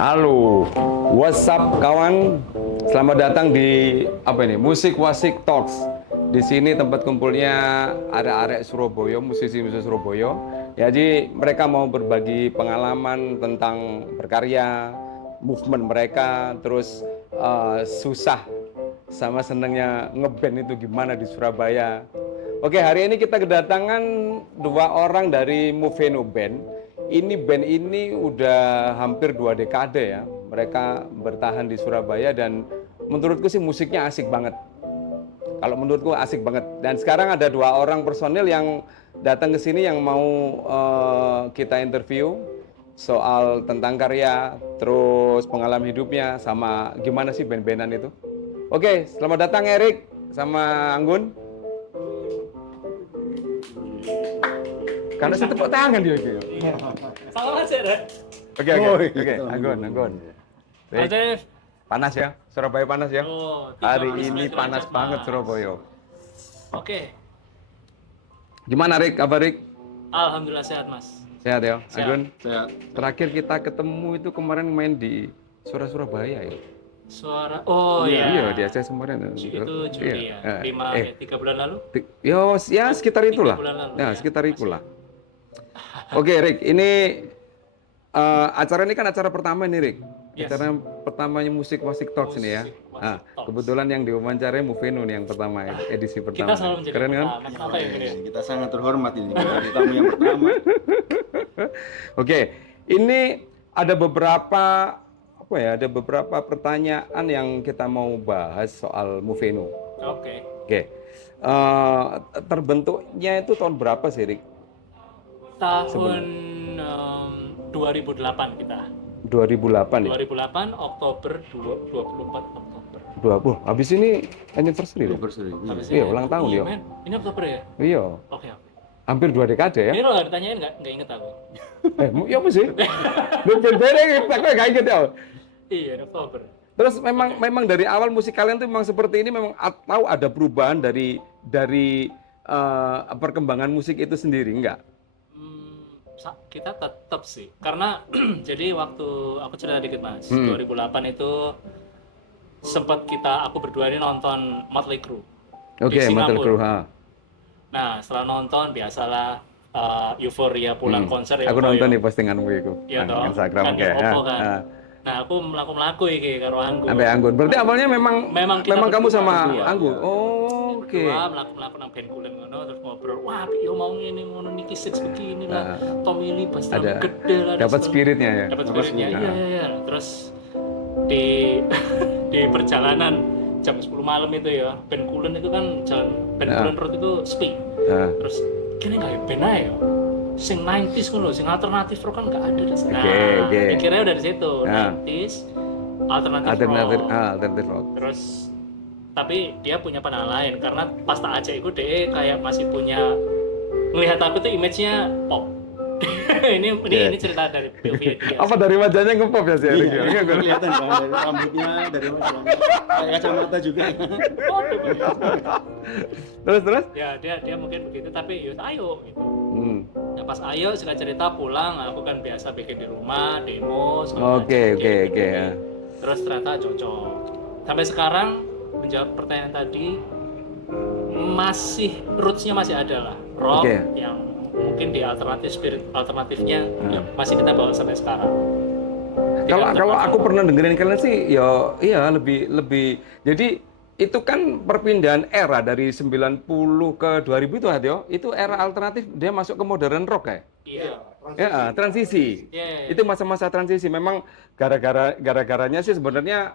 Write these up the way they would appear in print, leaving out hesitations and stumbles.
Halo, what's up kawan? Selamat datang di Musik Wasik Talks. Di sini tempat kumpulnya arek-arek Surabaya, musisi-musisi Surabaya. Ya, jadi mereka mau berbagi pengalaman tentang berkarya, movement mereka, terus susah sama senangnya ngeband itu gimana di Surabaya. Oke, hari ini kita kedatangan dua orang dari Moveno Band. Ini band ini udah hampir 2 dekade ya. Mereka bertahan di Surabaya dan menurutku sih musiknya asik banget. Kalau menurutku asik banget. Dan sekarang ada 2 orang personil yang datang ke sini yang mau kita interview soal tentang karya, terus pengalaman hidupnya, sama gimana sih band-bandan itu. Oke, selamat datang Erik sama Anggun. Karena saya tepuk tangan dia. Iya. Salam aja deh. Oke, Anggun. Baik. Panas ya, Surabaya panas ya. Hari ini panas banget Surabaya. Oke. Gimana Rik, kabar Rik? Alhamdulillah sehat Mas. Sehat ya, Anggun? Sehat. Terakhir kita ketemu itu kemarin main di Surabaya ya. Suara, Iya, di Aceh kemarin. Itu Juli ya, 3 bulan lalu? Ya sekitar itulah. 3 bulan lalu, Ya, ya. sekitar itulah. Oke Rik, ini acara ini kan acara pertama nih Rik. Yes. Acara pertamanya Musik Wasik Talks ini ya. Musik Wasik Nah, Talks. kebetulan yang diwawancarai Moveno nih yang pertama, edisi pertama. Kita selalu menjadi Keren kan? pertama. Kenapa ya Gede? Kita sangat terhormat ini karena tamu yang pertama. Oke, ini ada beberapa pertanyaan yang kita mau bahas soal Moveno. Oke. Oke, terbentuknya itu tahun berapa sih, Rik? Tahun 2008 kita. 2008 ya? 2008 Oktober 24 Oktober. Habis ini anniversary loh. Anniversary. Habis Iya, ini- ulang tahun, iya, yo. men. Ini Oktober ya? Iya, Oke. hampir 2 dekade ya? Ini lo nggak ditanyain nggak inget aku. Ya apa sih? Beda-beda kita nggak inget ya. Iya, ini Oktober. Terus memang dari awal musik kalian tuh memang seperti ini, memang atau ada perubahan dari perkembangan musik itu sendiri enggak? Kita tetap sih, karena jadi waktu aku cerita dikit Mas, Hmm. 2008 itu sempat aku berdua ini nonton Motley Crue Oke, di Motley Singapura. Crue, ha. Nah setelah nonton biasalah euforia pulang konser ya. Aku nonton nih postinganmu itu. Iya Nang dong, Instagram kan oke. ya, Oppo kan. Ha. Nah aku melaku iki karo Anggun. Sampai Anggun. Berarti awalnya memang kita kamu berdua, sama berdua. Anggun. Oh, oke. Melaku nang band kulen ngono terus ngobrol, wah yo mau ngene ngono niki six begini lah, Tommy Lee pasti Ada- gede lah. dan Dapat segala- spiritnya ya. Dapat spiritnya, spiritnya. iya. Terus di di perjalanan jam 10 malam itu ya, band kulen itu kan jalan band kulen road itu sepi. Ha. Terus kini nggak ya band aja ya. Sing 90s kan loh, sing alternatif rock kan nggak ada di sana. Oke. Pikirnya udah dari situ, Ya. 90s alternatif Alternatif rock. alternatif rock. Terus tapi dia punya pandangan lain karena pas tak ajak itu dia kayak masih punya melihat aku tuh image-nya pop. ini cerita dari POV dia. Apa dari wajahnya ngepop ya sih Erik? Iya, Iya, Gun? kelihatan kan dari rambutnya, dari wajahnya, kayak kacamata juga. Terus? Ya dia mungkin begitu tapi yuk ayo gitu. Hmm. Nah, pas ayo suka cerita pulang, aku kan biasa bikin di rumah, demo segala Oke, macam, oke, gitu. oke. Terus ternyata cocok. Sampai sekarang menjawab pertanyaan tadi masih rootsnya masih ada lah. Rock Oke. yang mungkin di spirit alternatifnya ya masih kita bawa sampai sekarang. Kalau aku pernah dengerin kalian sih, ya iya lebih. Jadi itu kan perpindahan era dari 90 ke 2000 itu Hadyo. Itu era alternatif, dia masuk ke modern rock ya. Iya. Ya, transisi. Iya. Itu masa-masa transisi. Memang gara-garanya sih sebenarnya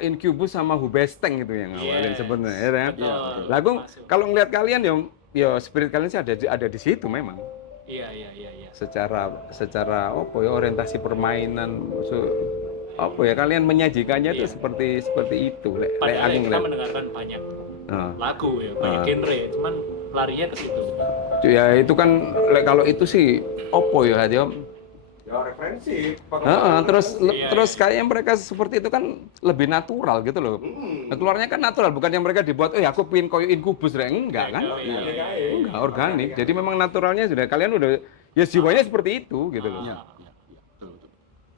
Incubus sama Hubesteng itu yang awalin Yes. sebenarnya. Ya, kan? Betul. Lagu Masuk. kalau ngelihat kalian ya spirit kalian sih ada di situ memang. Iya. Secara orientasi permainan kalian menyajikannya itu seperti itu. Lek Padahal aku kita ngeliat. mendengarkan banyak Nah. lagu ya, banyak genre, cuman larinya ke situ. Ya itu kan kalau itu sih ya Hadyo. Ya referensi. Terus kayaknya mereka seperti itu kan lebih natural gitu loh. Nah, keluarnya kan natural, bukan yang mereka dibuat, aku pengen koyo Incubus, enggak kan? Enggak organik. Jadi memang naturalnya sudah kalian udah ya jiwanya seperti itu gitu loh. Iya, betul.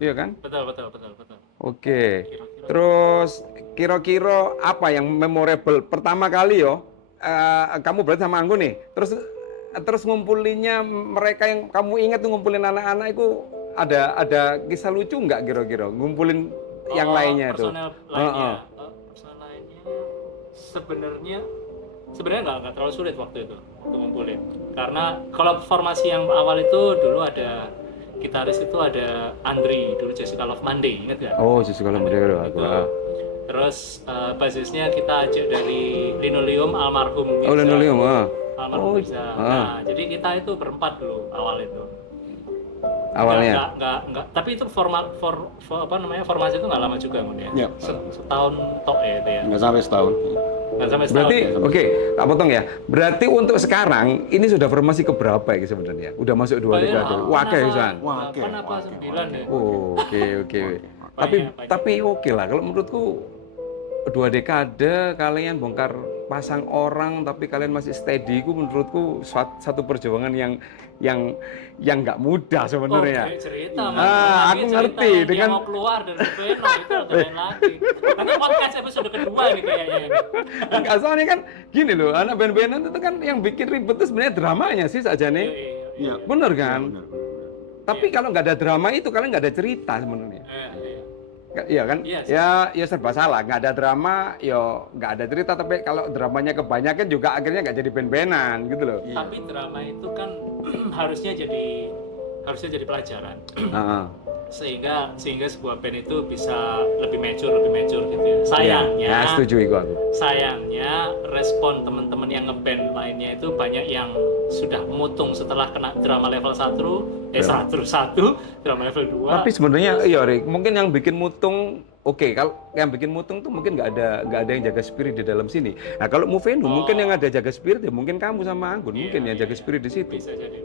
Iya kan? Betul. Oke. Kira-kira. Terus kira-kira apa yang memorable pertama kali yo? Kamu berarti sama Anggun nih. Terus ngumpulinnya mereka yang kamu ingat tuh ngumpulin anak-anak itu ada kisah lucu nggak kira-kira ngumpulin yang lainnya tuh? Personel lainnya. Personel lainnya sebenarnya nggak terlalu sulit waktu itu untuk ngumpulin. Karena kalau formasi yang awal itu dulu ada gitaris itu ada Andri, dulu Jessica Love Monday, ingat nggak? Oh, justru kalau mereka Itu. Terus basisnya kita ajak dari Linoleum almarhum Mirza. Oh, Linoleum, Almarhum Mirza. Nah, jadi kita itu berempat dulu awal itu. awalnya. Nggak. Tapi itu formasi itu nggak lama juga, Mun ya. Iya. Setahun tok ya itu ya. Nggak sampai setahun. Nggak sampai setahun. Berarti, ya. oke, tak potong ya. Berarti untuk sekarang ini sudah formasi keberapa ya sebenarnya? Udah masuk 2 dekade. Wah, kayak San. Wah, oke. 8 apa 9 ya. Oh, oke. Tapi oke lah. Kalau menurutku 2 dekade kalian bongkar pasang orang, tapi kalian masih steady. Itu menurutku satu perjuangan yang nggak mudah sebenarnya. Oh, cerita, Mas. Aku Cerita ngerti yang dia dengan mau keluar dari Veno itu udah lain lagi. Nanti podcast episode kedua nih kayaknya ini. enggak, soalnya kan gini loh, anak band-bandan itu kan yang bikin ribet itu sebenarnya dramanya sih saja nih. Iya. Bener kan? Benar. Tapi kalau nggak ada drama itu kalian nggak ada cerita sebenarnya. Iya kan? Iya sih. Ya serba salah. Nggak ada drama, yo nggak ada cerita. Tapi kalau dramanya kebanyakan juga akhirnya nggak jadi band-bandan gitu loh. Tapi drama itu kan harusnya jadi pelajaran. Heeh. sehingga sebuah band itu bisa lebih mature gitu ya. Sayangnya, Ya, setuju itu aku. sayangnya respon teman-teman yang ngeband lainnya itu banyak yang sudah mutung setelah kena drama level 1, drama level 2. Tapi sebenarnya iya Rik, mungkin yang bikin mutung kalau yang bikin mutung tuh mungkin nggak ada yang jaga spirit di dalam sini. Nah kalau Movendo mungkin yang ada jaga spirit ya mungkin kamu sama Anggun mungkin yang jaga spirit di situ. bisa jadi.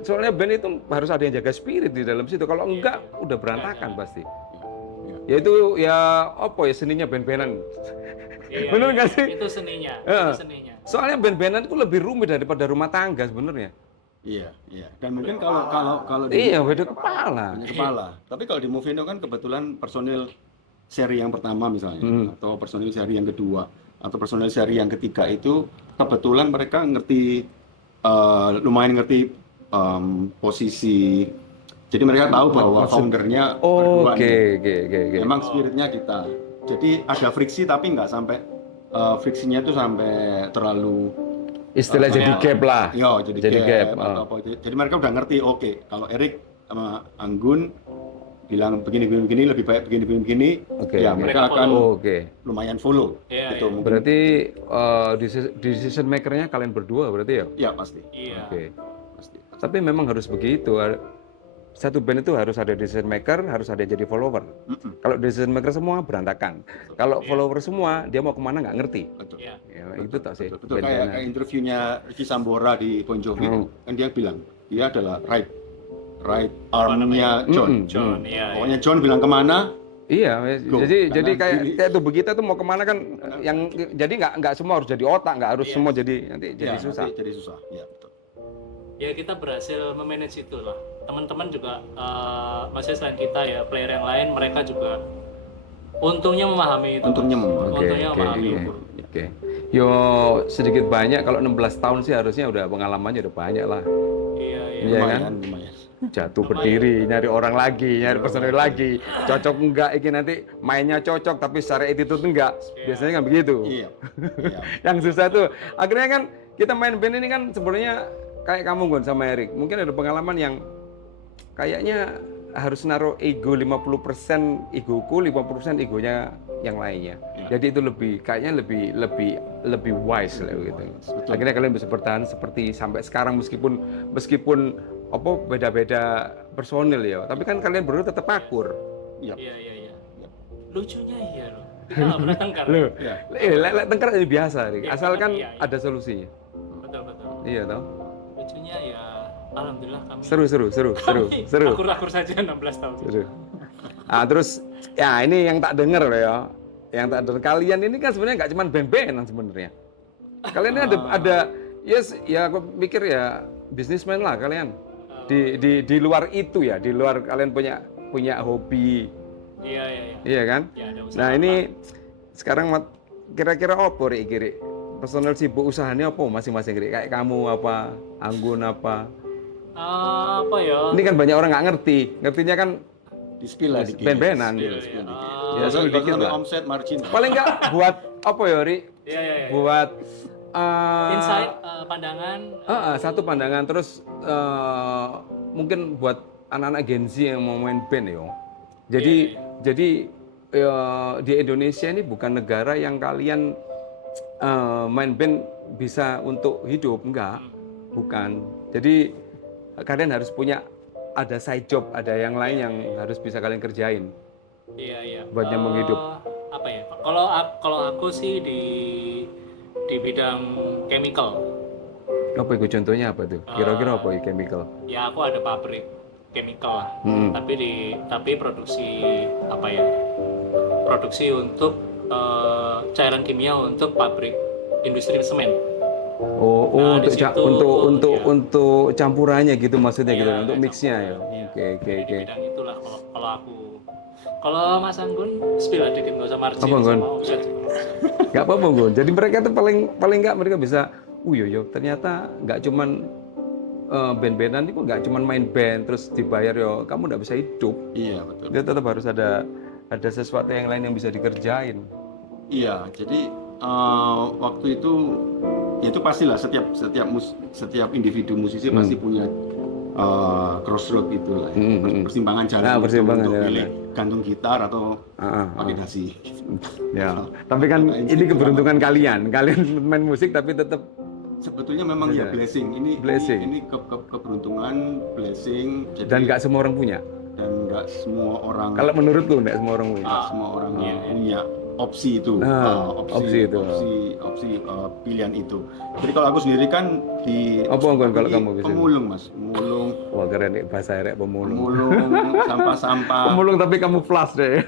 Soalnya band itu harus ada yang jaga spirit di dalam situ. Kalau enggak udah berantakan pasti. Ya itu ya seninya band-bandan. Iya, Bener nggak sih? Itu seninya. Heeh. Itu seninya. Soalnya band-bandan itu lebih rumit daripada rumah tangga sebenarnya. Iya. Dan mungkin kalau di Iya, beda kepala. punya kepala. Tapi kalau di Movendo kan kebetulan personil seri yang pertama misalnya, atau personil seri yang kedua, atau personil seri yang ketiga itu kebetulan mereka lumayan ngerti posisi. Jadi mereka tahu bahwa foundernya berdua nih. Memang spiritnya kita. Jadi ada friksi tapi nggak sampai friksinya itu sampai terlalu Istilah jadi gap lah. Iya, jadi gap. atau apa itu. Jadi mereka udah ngerti, oke, kalau Erik sama Anggun bilang begini lebih baik begini, ya mereka akan lumayan follow. Iya, gitu. iya. Mungkin- Berarti decision maker-nya kalian berdua berarti ya? Iya pasti. Iya. Oke. Pasti. Tapi memang harus begitu. Satu band itu harus ada decision maker, harus ada yang jadi follower. Kalau decision maker semua berantakan. Kalau follower semua, dia mau kemana nggak ngerti. Betul. Iya. Ya, itu tak sih. Betul kayak interviewnya Ricky Sambora di Bon Jovi kan dia bilang dia adalah right arm-nya John. John, iya. Pokoknya John bilang kemana, Iya, Go. jadi Karena kayak tubuh kita tuh mau kemana kan yang jadi nggak semua harus jadi otak, nggak harus semua jadi ya, susah. nanti jadi susah. Ya betul. Ya kita berhasil memanage itu lah. Teman-teman juga, maksudnya selain kita ya, player yang lain mereka juga untungnya memahami itu. Untungnya Mas. memahami. Untungnya memahami itu. Oke. Yo sedikit banyak kalau 16 tahun sih harusnya udah pengalamannya udah banyak lah. Iya. Iya kan? Lumayan. Jatuh berdiri, nyari orang lagi, nyari personil lagi. Cocok enggak ini nanti mainnya cocok tapi secara attitude enggak. Biasanya kan begitu. Iya. Yang susah tuh akhirnya kan kita main band ini kan sebenarnya kayak kamu Gon sama Erik. Mungkin ada pengalaman yang kayaknya harus naruh ego 50% egoku, 50% egonya yang lainnya. Jadi itu kayaknya lebih wise lah gitu. Betul. Akhirnya kalian bisa bertahan seperti sampai sekarang meskipun beda-beda personil ya. Tapi kan kalian berdua tetap akur. Iya. Iya. Lucunya iya loh. Kita nggak pernah tengkar. Loh, Iya. tengkar ini biasa, Rik. Iya, Asalkan iya. ada solusinya. Betul. Iya toh. Lucunya ya, alhamdulillah kami. Seru. Akur-akur saja 16 tahun. Seru. Ah terus ya ini yang tak denger loh ya. Yang tak denger kalian ini kan sebenarnya nggak cuma band-bandan sebenarnya. Kalian ini ada ya aku pikir ya bisnismen lah kalian. Di luar itu ya, di luar kalian punya punya hobi, Iya, iya, iya. iya kan? Ya, ada usaha Nah apa. ini sekarang kira-kira apa Rik kira? Personal sibuk usahanya apa masing-masing Rik? Kayak kamu apa, Anggun apa? Apa ya? Ini kan banyak orang nggak ngerti, ngertinya kan Di spill lah dikit. ben-benan. Iya, Spill iya. dikit. Ya, Nggak spill dikit sampai lah. omset margin. Paling nggak buat apa ya Rik? Iya, iya, iya. Buat Insight, pandangan. satu pandangan terus mungkin buat anak-anak Gen Z yang mau main band ya. Jadi di Indonesia ini bukan negara yang kalian main band bisa untuk hidup, enggak, bukan. Jadi kalian harus punya ada side job, ada yang lain yang harus bisa kalian kerjain. Iya, iya. Buat nyambung hidup. Apa ya? Kalau aku sih di bidang chemical. Apa itu contohnya apa tuh? Kira-kira apa ya chemical? Ya aku ada pabrik chemical lah. Hmm. Tapi produksi apa ya? Produksi untuk cairan kimia untuk pabrik industri semen. Oh, Nah, untuk di situ, untuk campurannya gitu maksudnya gitu, Iya, untuk mixnya ya. Iya. Oke. Jadi di bidang itulah kalau aku. Kalau Mas Anggun, spill lah dikit, nggak usah margin Apa, Anggun? sama offset. Nggak apa-apa Gun. Jadi mereka tuh paling nggak mereka bisa, yo ternyata nggak cuman band-bandan itu nggak cuman main band terus dibayar yo, kamu nggak bisa hidup. Iya, betul. Dia tetap harus ada sesuatu yang lain yang bisa dikerjain. Iya, jadi waktu itu ya itu pastilah setiap individu musisi pasti punya crossroad itu lah, persimpangan jalan Nah, persimpangan untuk jalan. pilih gantung gitar atau pakai dasi. Ya. Tapi kan ini keberuntungan kalian main musik tapi tetap Sebetulnya memang ya blessing. Blessing. Ini keberuntungan, blessing. Jadi, dan nggak semua orang punya. dan nggak semua orang Kalau menurutku nggak semua orang punya. punya opsi itu, opsi itu. opsi pilihan itu. Jadi kalau aku sendiri kan di Apa Anggun kalau kamu bisa? pemulung mas, pemulung, Wah keren nih bahasa Arek pemulung. sampah-sampah. Pemulung tapi kamu flash deh.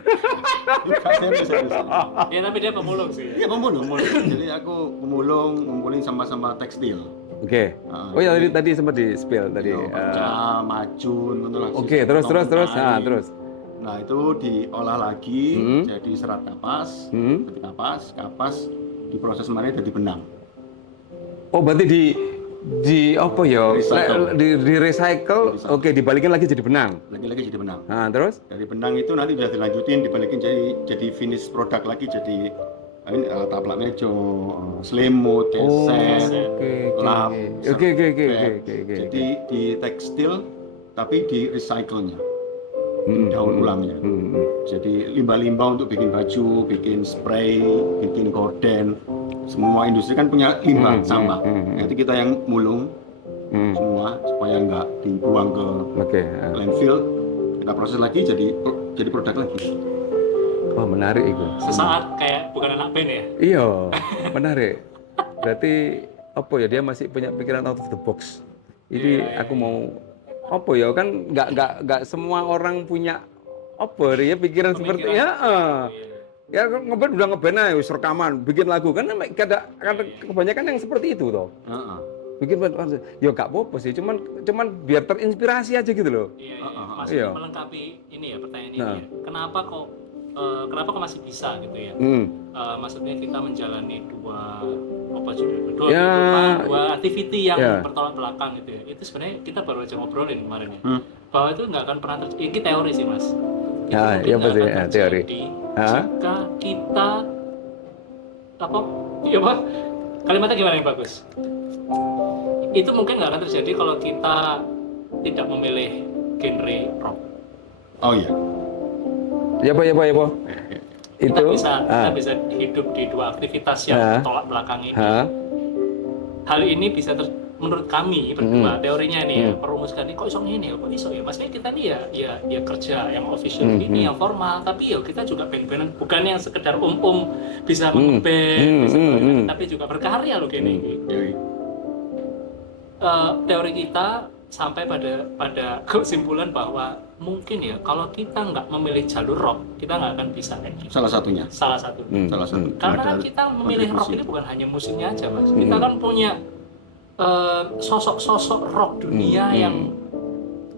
Bisa. Ya tapi dia pemulung sih. Iya pemulung. Jadi aku pemulung, ngumpulin sampah-sampah tekstil. Oke. Oh ya tadi sempat di spill tadi. Pecah, macun, gitu lah. Oke, terus. Kain. Terus. Nah itu diolah lagi jadi serat kapas, ketika kapas diproses kemarin jadi benang. Oh berarti di apa ya? Recycle. Di recycle. Oke, dibalikin lagi jadi benang. Lagi jadi benang. Nah, terus? Dari benang itu nanti bisa dilanjutin, dibalikin jadi finish produk lagi, jadi ini taplak mejo, selimut, keset, lap. Oke. bag. Jadi di tekstil tapi di recycle-nya, daur ulangnya. Jadi limbah-limbah untuk bikin baju, bikin spray, bikin gorden. Semua industri kan punya limbah sama. Nanti kita yang mulung semua supaya nggak dibuang ke landfill, kita proses lagi jadi produk lagi. Oh menarik itu. Sesaat kayak bukan anak band ya. Iya, menarik. Berarti apa ya dia masih punya pikiran out of the box. Ini aku mau apa ya kan nggak semua orang punya apa ya pikiran seperti ya. Ya ngeband udah ngeband aja wis rekaman, bikin lagu kan kadang kebanyakan yang seperti itu toh. Bikin ya nggak apa-apa sih, cuman biar terinspirasi aja gitu loh. Maksudnya melengkapi ini ya pertanyaan ini ya. Kenapa kok masih bisa gitu ya? Maksudnya kita menjalani dua activity yang bertolak belakang gitu ya. Itu sebenarnya kita baru aja ngobrolin kemarin ya. Bahwa itu nggak akan pernah terjadi. Ini teori sih mas. Ya pasti teori. Jika kita kalimatnya gimana yang bagus? Itu mungkin nggak akan terjadi kalau kita tidak memilih genre rock. Oh iya. Ya Pak. Kita Itu bisa hidup di dua aktivitas yang bertolak belakang ini. Hal ini bisa menurut kami berdua teorinya nih ya, perumuskan ini kok iso ya maksudnya kita nih ya kerja yang official ini yang formal, tapi ya kita juga band-bandan, bukan yang sekedar bisa nge-band tapi juga berkarya loh gini. Teori kita sampai pada kesimpulan bahwa mungkin ya kalau kita nggak memilih jalur rock kita nggak akan bisa Salah satu. Karena kan kita memilih rock ini bukan hanya musiknya aja mas, kita kan punya sosok-sosok rock dunia yang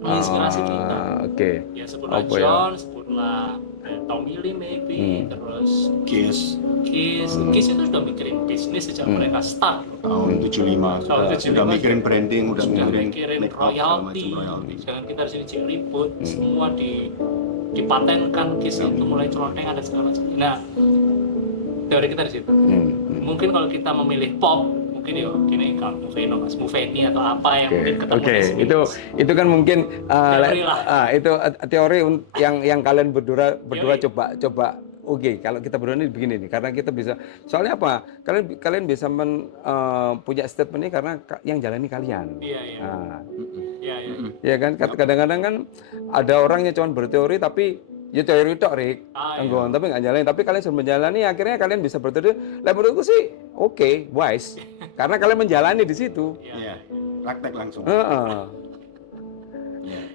menginspirasi kita. Oke. Ya sebutlah Apa ya? John, sebutlah Tommy Lee maybe, terus Kiss Kiss itu sudah mikirin bisnis sejak mereka start. tahun 75 Tahun 75 sudah mikirin branding, udah Sudah mikirin mikirin make up, segala royalti. macam royalty. Jangan kita di sini cek ribut, semua dipatenkan Kiss itu mulai celoteng ada segala macam. Nah, teori kita di situ. Mungkin kalau kita memilih pop, mungkin ya gini kalau Muveni atau apa yang mungkin ketemu Oke, di sini. itu kan mungkin Teori lah. itu teori yang kalian berdua Teori. coba. Oke, kalau kita berdua ini begini nih, karena kita bisa. Soalnya apa? Kalian bisa punya statement ini karena yang jalani kalian. Iya, iya. Nah, Iya, iya. ya kan kadang-kadang kan ada orang yang cuma berteori tapi ya teori tok Rik, Iya. tapi nggak jalan. Tapi kalian sudah menjalani, akhirnya kalian bisa berteori. Lah menurutku sih oke, wise, karena kalian menjalani di situ. Iya, praktek langsung. Heeh.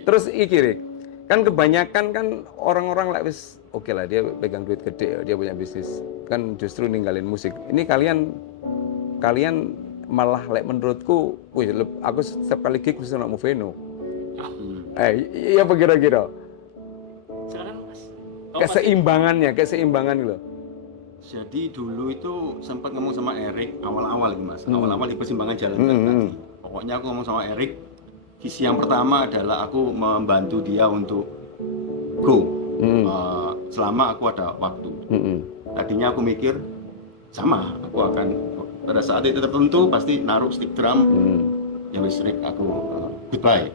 Terus iki Rik, kan kebanyakan kan orang-orang like wis oke lah dia pegang duit gede, dia punya bisnis, kan justru ninggalin musik. Ini kalian malah like menurutku, wih, aku setiap kali gig mesti nak Muveno. Iya apa kira-kira? Silakan Mas. Keseimbangan gitu. Jadi dulu itu sempat ngomong sama Erik awal-awal ini Mas, awal-awal di persimpangan jalan tadi. Pokoknya aku ngomong sama Erik, visi yang pertama adalah aku membantu dia untuk go selama aku ada waktu. Tadinya aku mikir sama, aku akan pada saat itu tertentu pasti naruh stick drum. Ya wis Rik, aku goodbye.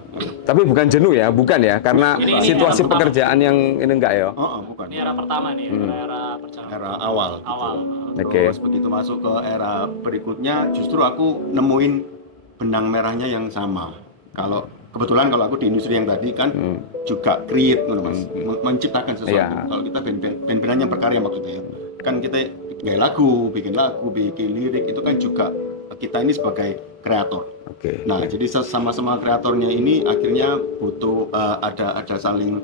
Tapi bukan jenuh ya, bukan ya, karena Ini situasi era pekerjaan yang ini enggak ya. Bukan. Ini era pertama nih, era perjalanan Era awal. Oke. Terus begitu masuk ke era berikutnya, justru aku nemuin benang merahnya yang sama. Kalau kebetulan kalau aku di industri yang tadi kan juga create, Mas, menciptakan sesuatu. Iya. Kalau kita band-bandan yang berkarya maksudnya, kan kita bikin lagu, bikin lirik, itu kan juga kita ini sebagai kreator. Oke. Nah, jadi sama-sama kreatornya ini akhirnya butuh ada saling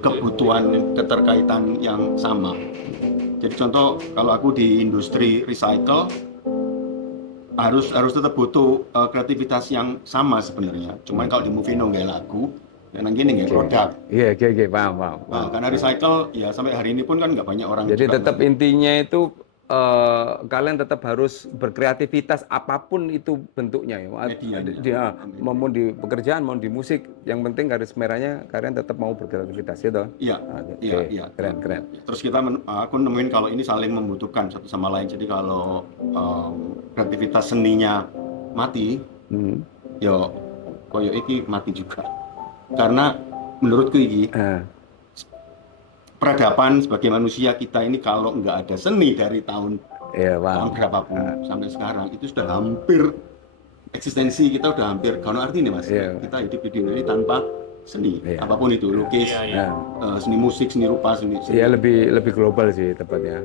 kebutuhan keterkaitan yang sama. Jadi contoh kalau aku di industri recycle harus tetap butuh kreativitas yang sama sebenarnya. Cuman kalau di Muvino nggak lagu, ya nang gini nggak produk. Iya, paham. Nah, karena recycle ya sampai hari ini pun kan nggak banyak orang. Jadi juga tetap intinya itu kalian tetap harus berkreativitas apapun itu bentuknya ya. Dia mau di pekerjaan, mau di musik, yang penting garis merahnya kalian tetap mau berkreativitas gitu. Iya. Iya. Keren. Terus aku nemuin kalau ini saling membutuhkan satu sama lain. Jadi kalau kreativitas seninya mati, yo koyo iki mati juga. Karena menurutku iki peradaban sebagai manusia kita ini kalau nggak ada seni dari tahun berapapun sampai sekarang itu sudah hampir eksistensi kita udah hampir kalau arti nih Mas. Kita hidup di dunia ini tanpa seni apapun itu, lukis, seni musik, seni rupa, seni. Iya, lebih global sih tepatnya.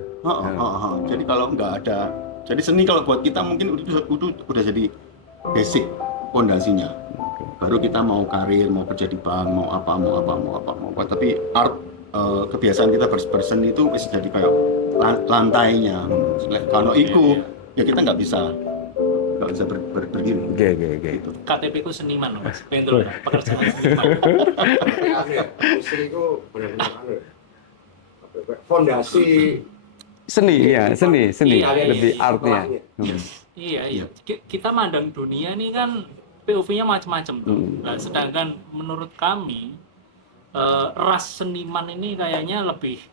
Jadi kalau nggak ada, jadi seni kalau buat kita mungkin itu udah jadi basic pondasinya. Baru kita mau karir, mau kerja di bank, mau apa. Tapi art kebiasaan kita berseni itu bisa jadi kayak lantainya. Kalau iku ya kita nggak bisa berdiri. Oke. Gitu. KTP ku seniman loh Mas. Pengen pekerjaan seniman. Musik itu benar-benar fondasi Seni, Iya, lebih iya. artnya. Iya. Kita mandang dunia nih kan POV-nya macam-macam tuh. Nah, sedangkan menurut kami ras seniman ini kayaknya lebih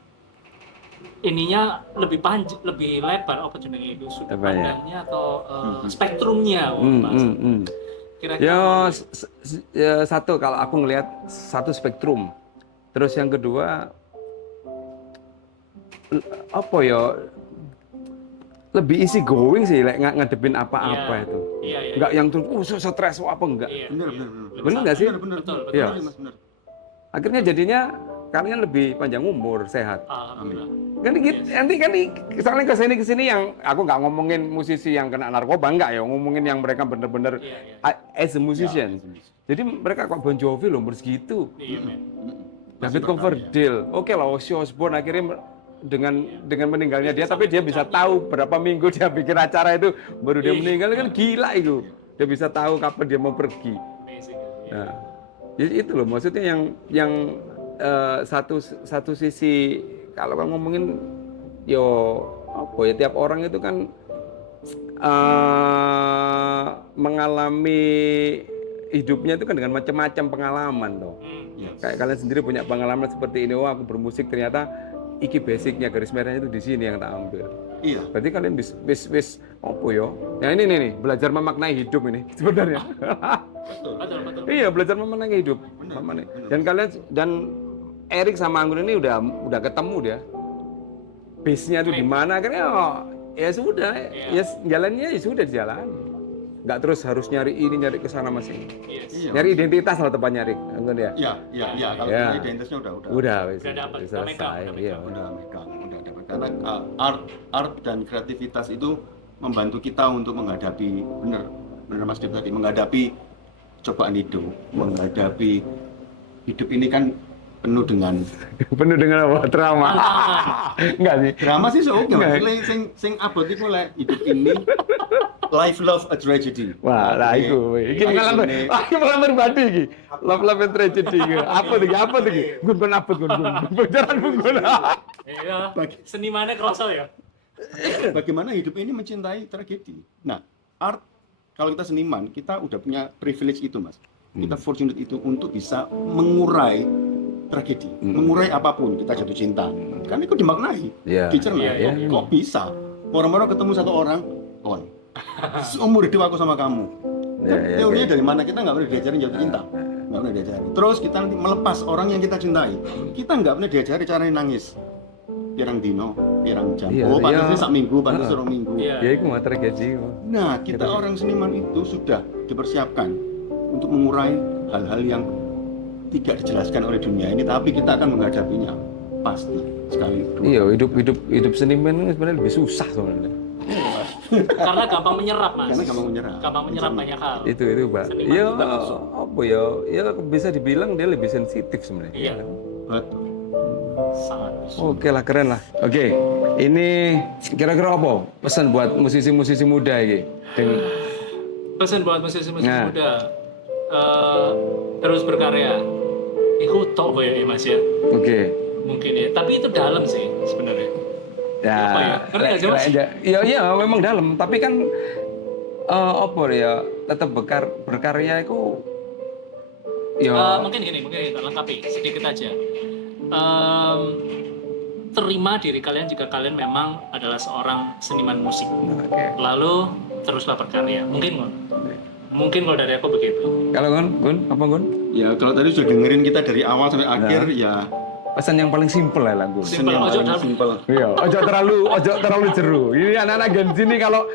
lebih lebar apa jenenge itu sudut pandangnya atau spektrumnya Mas. Kira-kira Ya satu kalau aku ngelihat satu spektrum. Terus yang kedua apa ya lebih easy going sih ngadepin apa-apa itu. Iya. Enggak yang terus stres apa enggak. Benar nggak sih? Betul. Iya. Mas, benar. Akhirnya jadinya kalian lebih panjang umur, sehat. Alhamdulillah. Kan nanti kan soalnya kesini yang aku nggak ngomongin musisi yang kena narkoba, enggak ya, ngomongin yang mereka bener-bener as a musician. Jadi mereka kok Bon Jovi loh umur segitu. Iya, men. David Coverdale, oke lah, Ozzy Osbourne akhirnya dengan meninggalnya dia, tapi dia bisa tahu berapa minggu dia bikin acara itu baru dia meninggal, kan gila itu. Dia bisa tahu kapan dia mau pergi. Amazing. Nah, Ya, itu loh maksudnya yang satu sisi kalau kan ngomongin yo apa ya tiap orang itu kan mengalami hidupnya itu kan dengan macam-macam pengalaman toh. Kayak kalian sendiri punya pengalaman seperti ini, oh aku bermusik ternyata iki basicnya garis merahnya itu di sini yang tak ambil. Iya. Berarti kalian bis apa yo? Nah ini nih belajar memaknai hidup ini sebenarnya. Betul. Iya belajar memaknai hidup. Benar. Dan kalian dan Erik sama Anggun ini udah ketemu dia. Base-nya tuh di mana kan ya sudah, ya jalannya ya sudah jalan. Nggak terus harus nyari ini nyari ke sana masih. Iya. Nyari identitas lah tepatnya Rik, Anggun ya. Iya. Kalau Ya. identitasnya udah. Udah dapat, selesai. Iya. Udah dapat. Karena art dan kreativitas itu membantu kita untuk menghadapi bener Mas Dip tadi, menghadapi cobaan hidup, menghadapi hidup ini kan penuh dengan apa? Drama. Enggak sih. drama sih oke Mas. Sing abot iku lek hidup ini life love a tragedy. Wah, lah iku. Iki pengalaman pribadi iki. Love and tragedy iki. Apa iki? Gun abot gun. Bocoran gun. Iya. Senimannya kerasa ya. Bagaimana hidup ini mencintai tragedi. Nah, art kalau kita seniman, kita udah punya privilege itu, Mas. Kita fortunate itu untuk bisa mengurai tragedi, mengurai apapun kita jatuh cinta. Kan itu dimaknai, dicerna. Kok bisa? Orang-orang ketemu satu orang, on. Seumur hidup aku sama kamu. Teorinya dari mana? Kita nggak pernah diajarin jatuh cinta, nggak pernah diajarin. Terus kita nanti melepas orang yang kita cintai, kita nggak pernah diajarin cara nangis. Pirang dino, pirang jam. Pantasnya sak minggu, pantas serong minggu. Ya itu mah tragedi. Nah, kita orang seniman itu sudah dipersiapkan untuk mengurai hal-hal yang tidak dijelaskan oleh dunia ini, tapi kita akan menghadapinya pasti sekali. Iya, hidup seniman sebenarnya lebih susah sebenarnya. Karena gampang menyerap, Mas. Karena gampang menyerap. Banyak hal. Itu Pak. Iya, apa ya? Ya bisa dibilang dia lebih sensitif sebenarnya. Iya. Betul. Sangat. Oke lah, keren lah. Oke, ini kira-kira apa pesan buat musisi-musisi muda ini? Pesan buat musisi-musisi muda, terus berkarya. Itu tok ya Mas ya. Oke. Mungkin ya, tapi itu dalam sih sebenarnya. Ya. Apa ya? Ngerti nggak sih, Mas? Iya, memang dalam. Tapi kan apa ya? Tetap berkarya itu. Ya. Mungkin kita lengkapi sedikit aja. Terima diri kalian jika kalian memang adalah seorang seniman musik. Lalu teruslah berkarya. Mungkin kalau dari aku begitu. Kalau Gun, apa Gun? Ya kalau tadi sudah dengerin kita dari awal sampai akhir ya. Pesan yang paling simpel lah Gun. Simpel. Iya, ojo terlalu jeru. Ini anak-anak Gen Z ini kalau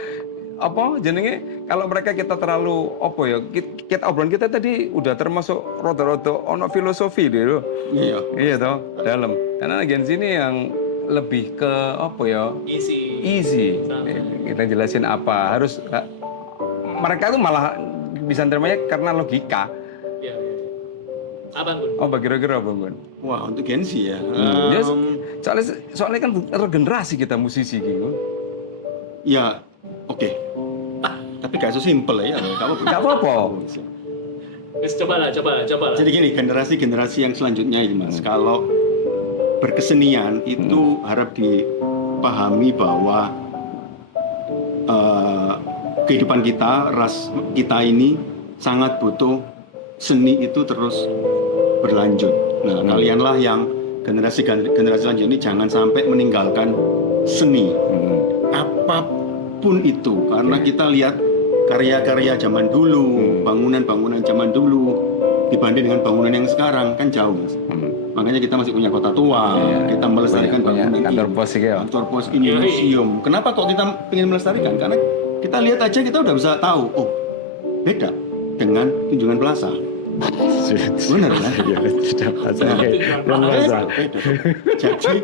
apa jenenge kalau mereka kita terlalu apa ya kita obrolan kita tadi udah termasuk rada-rada ono filosofi deh loh. Iya toh dalam karena Gen Z ini yang lebih ke apa ya easy. Kita jelasin apa harus mereka tuh malah bisa nerimanya karena logika. Iya. Apa Gun? Oh kira-kira apa Gun? Wah untuk Gen Z ya. Soalnya kan regenerasi kita musisi gitu. Ya oke. Tapi gak sesimpel ya, gak apa-apa. Cobalah. Jadi gini, generasi yang selanjutnya ini Mas, kalau berkesenian itu harap dipahami bahwa kehidupan kita, ras kita ini sangat butuh seni itu terus berlanjut. Nah, kalianlah yang generasi selanjutnya ini jangan sampai meninggalkan seni. Apapun itu, karena kita lihat karya-karya zaman dulu, bangunan-bangunan zaman dulu dibanding dengan bangunan yang sekarang kan jauh, Mas. Makanya kita masih punya kota tua, kita melestarikan bangunan kantor pos ini, museum. Kenapa kok kita ingin melestarikan? Karena kita lihat aja kita udah bisa tahu, oh beda dengan Tunjungan Plaza. Benar kan? Plaza. Jadi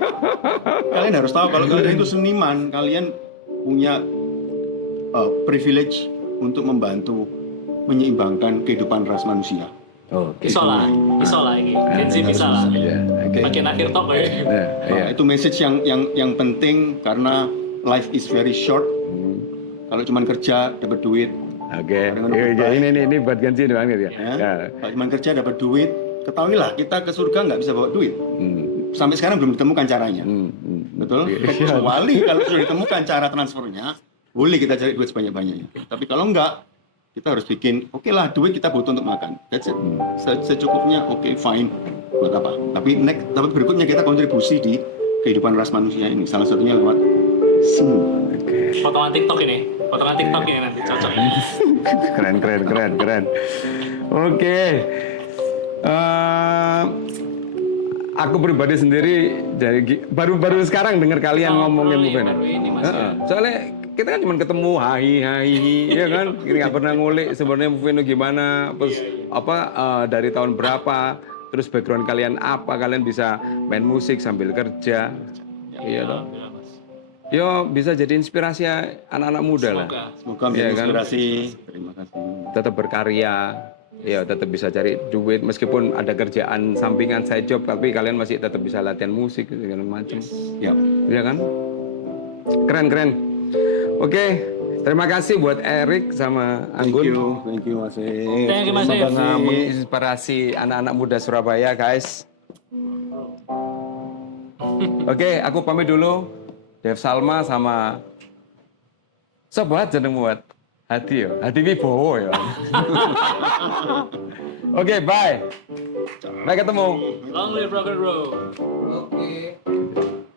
kalian harus tahu kalau kalian itu seniman, kalian punya privilege untuk membantu menyeimbangkan kehidupan ras manusia. Isola ini. Genzi bisa lah. Makin akhir top ya. Itu message yang penting karena life is very short. Kalau cuma kerja dapat duit, Oke. Dengan baik. Ini buat ganti doang gitu ya. Ya. Kalau cuma kerja dapat duit, ketahuilah kita ke surga nggak bisa bawa duit. Sampai sekarang belum ditemukan caranya. Betul? Kecuali kalau sudah ditemukan cara transfernya, boleh kita cari duit sebanyak-banyaknya. Tapi kalau enggak, kita harus bikin, oke lah duit kita butuh untuk makan. That's it. Secukupnya, oke, fine. Buat apa? Tapi berikutnya kita kontribusi di kehidupan ras manusia ini. Salah satunya lewat seni. Potongan TikTok ini nanti cocok. Keren. Oke. Aku pribadi sendiri jadi baru sekarang dengar kalian ngomongin mungkin. Baru ini Mas. Soalnya kita kan cuma ketemu hai ya kan, kita nggak pernah ngulik sebenarnya Mufino gimana, terus dari tahun berapa, terus background kalian apa, kalian bisa main musik sambil kerja, iya dong. Yo bisa jadi inspirasi anak-anak muda lah. Semoga menjadi inspirasi. Terima kasih. Tetap berkarya, ya tetap bisa cari duit meskipun ada kerjaan sampingan side job, tapi kalian masih tetap bisa latihan musik segala macam. Ya. Iya kan? Keren. Oke, terima kasih buat Erik sama Anggun. Thank you Mas. Thank you Mas. Semoga menginspirasi anak-anak muda Surabaya, guys. Oke, aku pamit dulu. Dev Salma sama sobat jeneng buat Hadi ya. Hadi Wibowo ya. Oke, bye. Sampai ketemu. Long live rock and roll. Oke.